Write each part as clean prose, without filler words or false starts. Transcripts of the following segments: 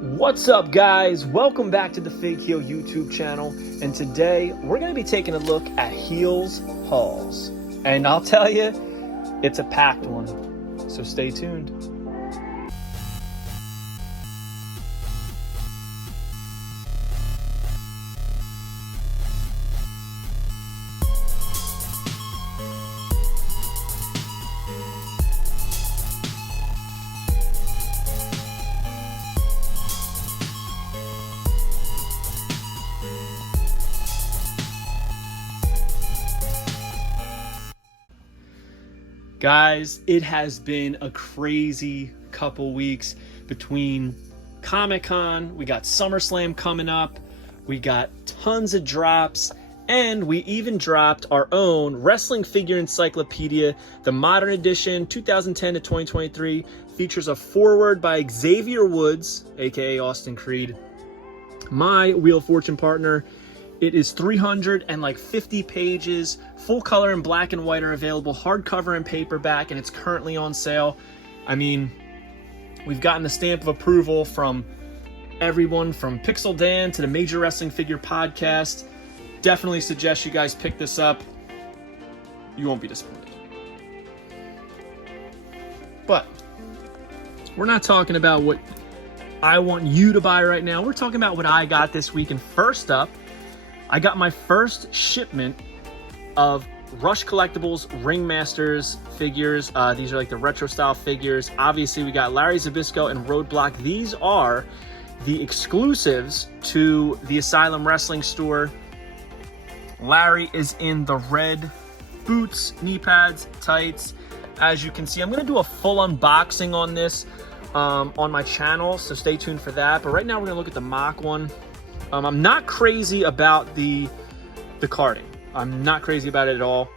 What's up, guys? Welcome back to the Fake Heel YouTube channel, and today we're going to be taking a look at Heels hauls, and I'll tell you, it's a packed one, so stay tuned. Guys, it has been a crazy couple weeks between Comic-Con, we got SummerSlam coming up, we got tons of drops, and we even dropped our own wrestling figure encyclopedia. The modern edition, 2010 to 2023, features a foreword by Xavier Woods, aka Austin Creed, my Wheel of Fortune partner. It is 350 pages, full color and black and white are available, hardcover and paperback, and it's currently on sale. I mean, we've gotten the stamp of approval from everyone from Pixel Dan to the Major Wrestling Figure Podcast. Definitely suggest you guys pick this up. You won't be disappointed. But we're not talking about what I want you to buy right now. We're talking about what I got this week. And first up, I got my first shipment of Rush Collectibles Ringmasters figures. These are like the retro style figures. Obviously, we got Larry Zbyszko and Roadblock. These are the exclusives to the Asylum Wrestling store. Larry is in the red boots, knee pads, tights. As you can see, I'm going to do a full unboxing on this on my channel, so stay tuned for that. But right now, we're going to look at the mock one. I'm not crazy about the carding. I'm not crazy about it at all.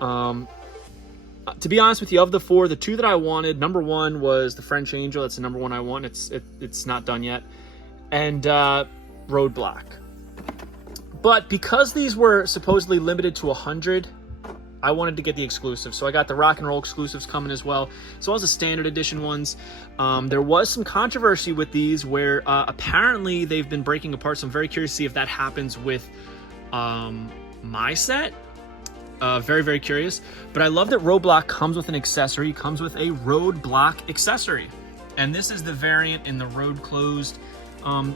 To be honest with you, of the four, the two that I wanted, number one was the French Angel. That's the number one I want. It's not done yet. And Roadblock. But because these were supposedly limited to 100, I wanted to get the exclusive. So I got the Rock and Roll exclusives coming as well, as well as the standard edition ones. There was some controversy with these where apparently they've been breaking apart. So I'm very curious to see if that happens with my set. Very, very curious. But I love that Roadblock comes with an accessory. It comes with a Roadblock accessory. And this is the variant in the road closed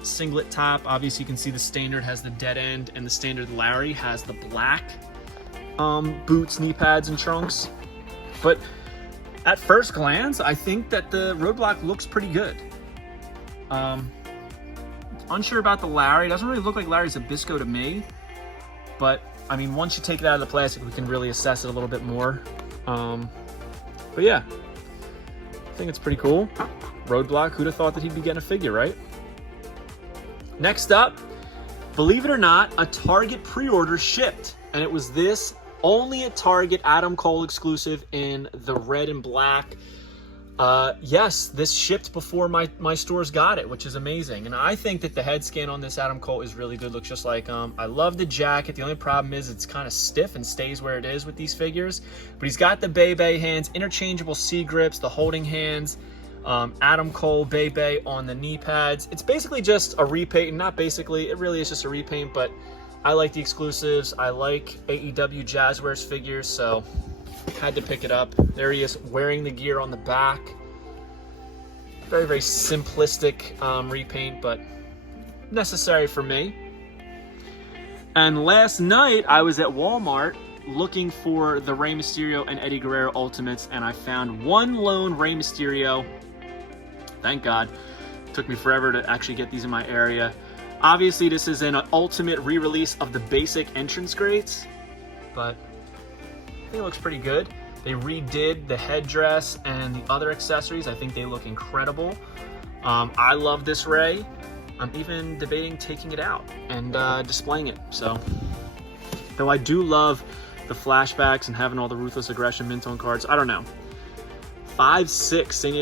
singlet top. Obviously, you can see the standard has the dead end, and the standard Larry has the black boots, knee pads, and trunks. But at first glance, I think that the Roadblock looks pretty good. Unsure about the Larry. It doesn't really look like Larry Zbyszko to me, but I mean, once you take it out of the plastic, we can really assess it a little bit more. But yeah, I think it's pretty cool. Roadblock, who'd have thought that he'd be getting a figure, right? Next up, believe it or not, a Target pre-order shipped, and it was this only at Target Adam Cole exclusive in the red and black. Yes, this shipped before my stores got it, which is amazing. And I think that the head scan on this Adam Cole is really good. Looks just like him. I love the jacket. The only problem is it's kind of stiff and stays where it is with these figures. But he's got the Bebe hands, interchangeable C grips, the holding hands. Adam Cole Bebe on the knee pads. It's basically just a repaint, and not basically, it really is just a repaint, but I like the exclusives. I like AEW Jazzware's figures, so had to pick it up. There he is wearing the gear on the back. Very, very simplistic repaint, but necessary for me. And last night, I was at Walmart looking for the Rey Mysterio and Eddie Guerrero Ultimates, and I found one lone Rey Mysterio. Thank God. It took me forever to actually get these in my area. Obviously, this is an ultimate re-release of the basic entrance grates, but I think it looks pretty good. They redid the headdress and the other accessories. I think they look incredible. I love this Rey. I'm even debating taking it out and displaying it. So, though I do love the flashbacks and having all the Ruthless Aggression mint on cards, I don't know. 5'6", San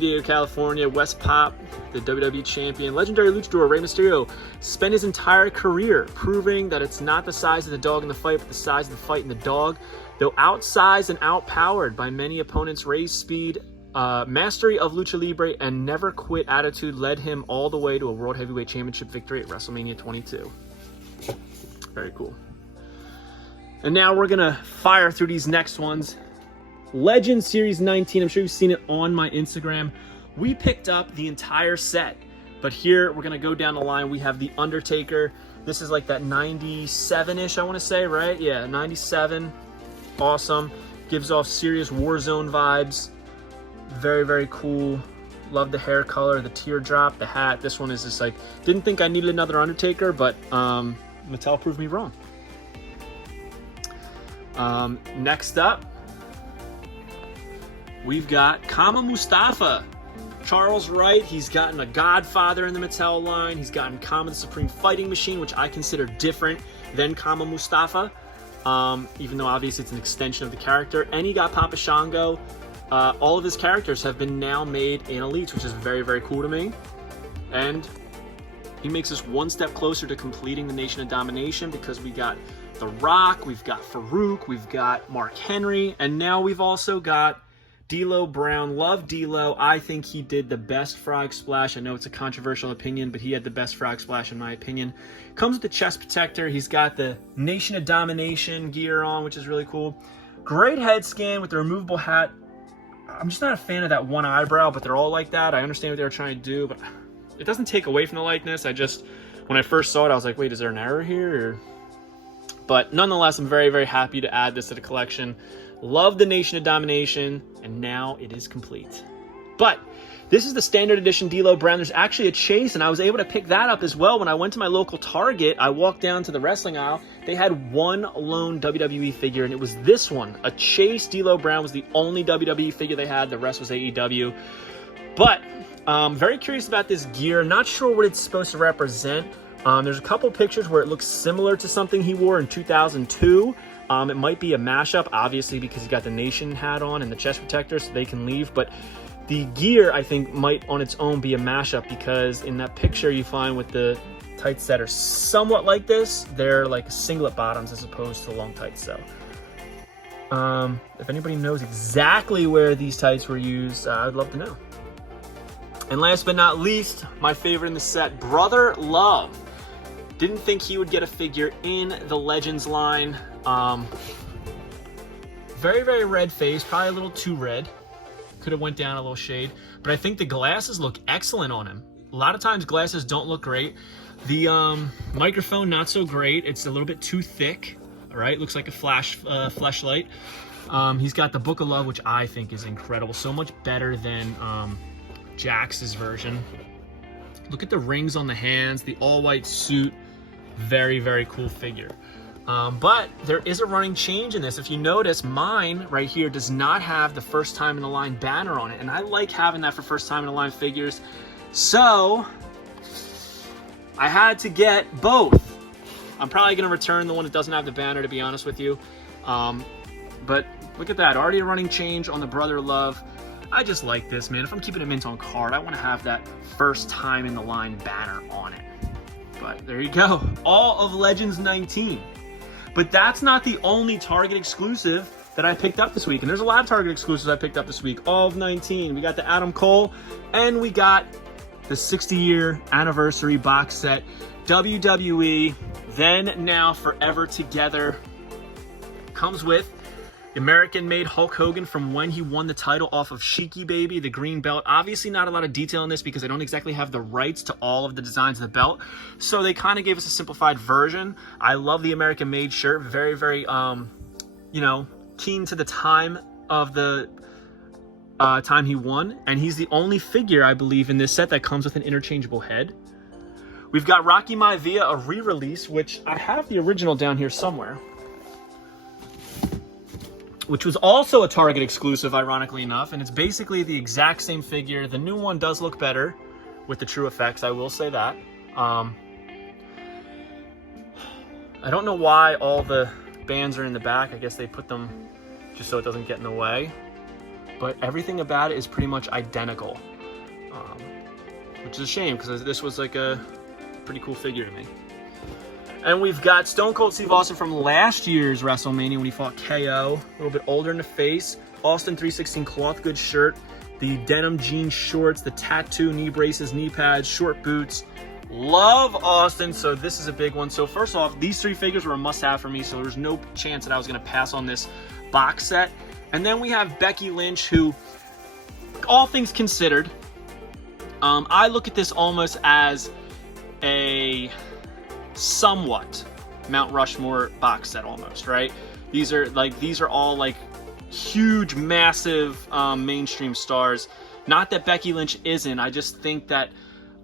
Diego, California, West Pop, the WWE champion, legendary luchador Rey Mysterio spent his entire career proving that it's not the size of the dog in the fight, but the size of the fight in the dog. Though outsized and outpowered by many opponents, Rey's speed mastery of Lucha Libre and never quit attitude led him all the way to a World Heavyweight Championship victory at WrestleMania 22. Very cool. And now we're gonna fire through these next ones. Legend Series 19, I'm sure you've seen it on my Instagram. We picked up the entire set, but here we're gonna go down the line. We have the Undertaker. This is like that 97-ish, I wanna say, right? Yeah, 97, awesome. Gives off serious Warzone vibes. Very, very cool. Love the hair color, the teardrop, the hat. This one is just like, didn't think I needed another Undertaker, but Mattel proved me wrong. Next up, we've got Kama Mustafa. Charles Wright, he's gotten a Godfather in the Mattel line. He's gotten Kama the Supreme Fighting Machine, which I consider different than Kama Mustafa, even though obviously it's an extension of the character. And he got Papa Shango. All of his characters have been now made in Elites, which is very, very cool to me. And he makes us one step closer to completing the Nation of Domination, because we got The Rock, we've got Farouk, we've got Mark Henry, and now we've also got Dilo Brown. Love Dilo. I think he did the best frog splash. I know it's a controversial opinion, but he had the best frog splash in my opinion. Comes with the chest protector. He's got the Nation of Domination gear on, which is really cool. Great head scan with the removable hat. I'm just not a fan of that one eyebrow, but they're all like that. I understand what they were trying to do, but it doesn't take away from the likeness. When I first saw it, I was like, wait, is there an error here? But nonetheless, I'm very, very happy to add this to the collection. Love the Nation of Domination, and now it is complete. But this is the standard edition Dilo Brown. There's actually a chase, and I was able to pick that up as well. When I went to my local Target, I walked down to the wrestling aisle. They had one lone WWE figure, and it was this one. A chase Dilo Brown was the only WWE figure they had. The rest was AEW. But very curious about this gear. Not sure what it's supposed to represent. There's a couple pictures where it looks similar to something he wore in 2002. It might be a mashup, obviously, because he's got the Nation hat on and the chest protector, so they can leave. But the gear, I think, might on its own be a mashup, because in that picture you find with the tights that are somewhat like this, they're like singlet bottoms as opposed to long tights. So if anybody knows exactly where these tights were used, I'd love to know. And last but not least, my favorite in the set, Brother Love. Didn't think he would get a figure in the Legends line. Very, very red face, probably a little too red. Could have went down a little shade, but I think the glasses look excellent on him. A lot of times glasses don't look great. The microphone, not so great. It's a little bit too thick. All right, looks like a flashlight. He's got the Book of Love, which I think is incredible. So much better than Jax's version. Look at the rings on the hands, the all-white suit. Very, very cool figure. But there is a running change in this. If you notice, mine right here does not have the first time in the line banner on it. And I like having that for first time in the line figures. So I had to get both. I'm probably going to return the one that doesn't have the banner, to be honest with you. But look at that. Already a running change on the Brother Love. I just like this, man. If I'm keeping a mint on card, I want to have that first time in the line banner on it. But there you go. All of Legends 19. But that's not the only Target exclusive that I picked up this week. And there's a lot of Target exclusives I picked up this week. All of 19. We got the Adam Cole, and we got the 60-year anniversary box set. WWE Then, Now, Forever Together. Comes with the American-made Hulk Hogan from when he won the title off of Sheiky Baby, the green belt. Obviously not a lot of detail in this because I don't exactly have the rights to all of the designs of the belt. So they kind of gave us a simplified version. I love the American-made shirt. Very, very, you know, keen to the time of the time he won. And he's the only figure, I believe, in this set that comes with an interchangeable head. We've got Rocky Maivia, a re-release, which I have the original down here somewhere, which was also a Target exclusive, ironically enough, and it's basically the exact same figure. The new one does look better with the true effects, I will say that. I don't know why all the bands are in the back. I guess they put them just so it doesn't get in the way. But everything about it is pretty much identical, which is a shame because this was like a pretty cool figure to me. And we've got Stone Cold Steve Austin from last year's WrestleMania when he fought KO. A little bit older in the face. Austin 316 cloth goods shirt. the denim jean shorts, the tattoo knee braces, knee pads, short boots. Love Austin, so this is a big one. So first off, these 3 figures were a must-have for me, so there's no chance that I was going to pass on this box set. And then we have Becky Lynch, who, all things considered, I look at this almost as a somewhat Mount Rushmore box set almost, right? These are all like huge, massive mainstream stars. Not that Becky Lynch isn't, I just think that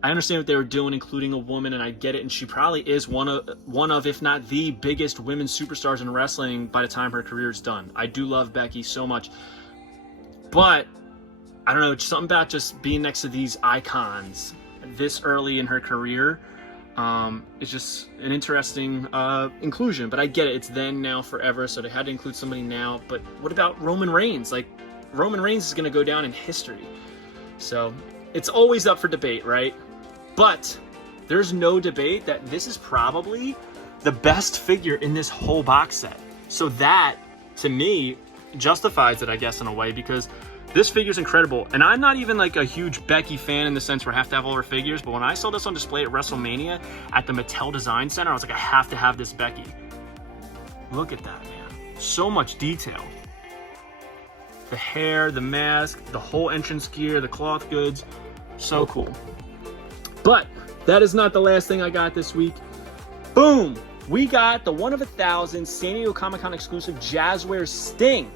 I understand what they were doing, including a woman, and I get it, and she probably is one of, if not the biggest women's superstars in wrestling by the time her career is done. I do love Becky so much. But, I don't know, it's something about just being next to these icons this early in her career. It's just an interesting inclusion, but I get it. It's then, now, forever, so they had to include somebody now. But what about Roman Reigns? Like, Roman Reigns is going to go down in history. So, it's always up for debate, right? But there's no debate that this is probably the best figure in this whole box set. So that, to me, justifies it, I guess, in a way, because this figure's incredible. And I'm not even like a huge Becky fan in the sense where I have to have all her figures, but when I saw this on display at WrestleMania at the Mattel Design Center, I was like, I have to have this Becky. Look at that, man. So much detail. The hair, the mask, the whole entrance gear, the cloth goods. So cool. But that is not the last thing I got this week. Boom! We got the 1 of 1,000 San Diego Comic-Con exclusive Jazzware Sting.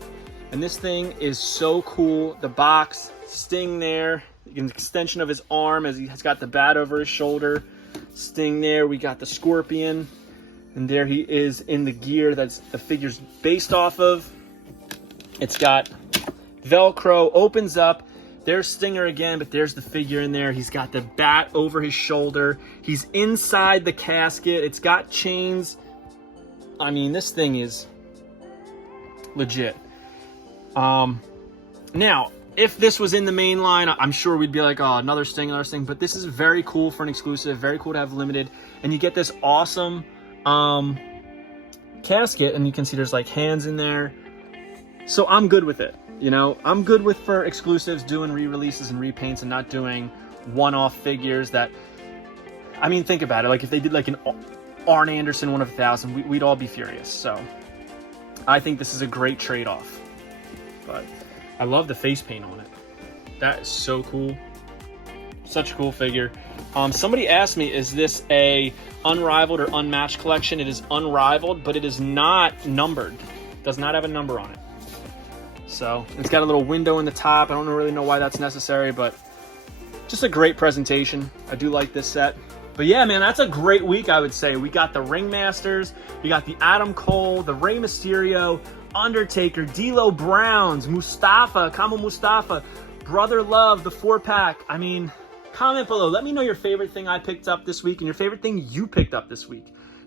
And this thing is so cool. The box, Sting there, an extension of his arm as he has got the bat over his shoulder. Sting there, we got the Scorpion. And there he is in the gear that's the figure's based off of. It's got Velcro, opens up. There's Stinger again, but there's the figure in there. He's got the bat over his shoulder. He's inside the casket. It's got chains. I mean, this thing is legit. Now, if this was in the main line, I'm sure we'd be like, oh, another Sting, but this is very cool for an exclusive, very cool to have limited, and you get this awesome casket, and you can see there's like hands in there. So I'm good with it. You know, I'm good with, for exclusives, doing re-releases and repaints and not doing one-off figures that, I mean, think about it. Like, if they did like an Arn Anderson 1 of 1,000, we'd all be furious. So I think this is a great trade-off. But I love the face paint on it. That is so cool. Such a cool figure. Somebody asked me, is this a unrivaled or unmatched collection? It is unrivaled, but it is not numbered. It does not have a number on it. So it's got a little window in the top. I don't really know why that's necessary, but just a great presentation. I do like this set. But yeah, man, that's a great week, I would say. We got the Ringmasters, we got the Adam Cole, the Rey Mysterio, Undertaker, Dilo Browns, Mustafa, Kamo Mustafa, Brother Love, the 4-pack. I mean, comment below. Let me know your favorite thing I picked up this week and your favorite thing you picked up this week.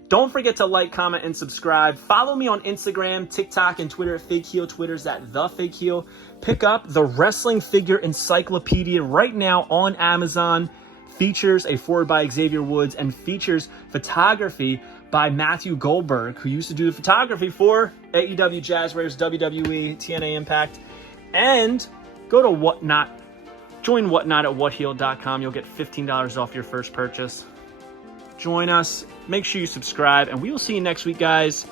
Don't forget to like, comment, and subscribe. Follow me on Instagram, TikTok, and Twitter at FakeHeel. Twitter's at TheFakeHeel. Pick up the Wrestling Figure Encyclopedia right now on Amazon. Features a foreword by Xavier Woods and features photography by Matthew Goldberg, who used to do the photography for AEW, Jazzwares, WWE, TNA Impact. And go to Whatnot. Join Whatnot at whatheel.com. You'll get $15 off your first purchase. Join us. Make sure you subscribe, and we will see you next week, guys.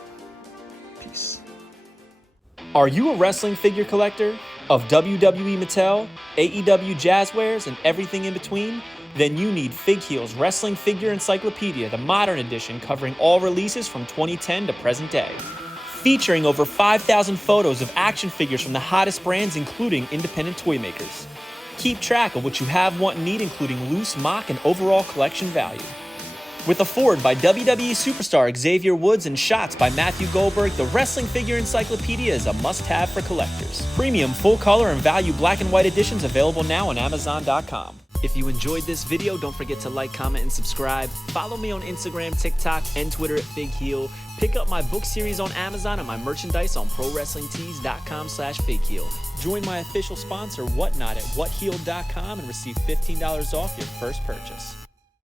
Peace. Are you a wrestling figure collector of WWE Mattel, AEW Jazzwares, and everything in between? Then you need FigHeel's Wrestling Figure Encyclopedia, the modern edition covering all releases from 2010 to present day. Featuring over 5,000 photos of action figures from the hottest brands, including independent toy makers. Keep track of what you have, want, and need, including loose, mock, and overall collection value. With a foreword by WWE superstar Xavier Woods and shots by Matthew Goldberg, the Wrestling Figure Encyclopedia is a must-have for collectors. Premium, full-color, and value black and white editions available now on Amazon.com. If you enjoyed this video, don't forget to like, comment, and subscribe. Follow me on Instagram, TikTok, and Twitter at FigHeel. Pick up my book series on Amazon and my merchandise on ProWrestlingTees.com/FigHeel. Join my official sponsor, Whatnot, at whatheel.com and receive $15 off your first purchase.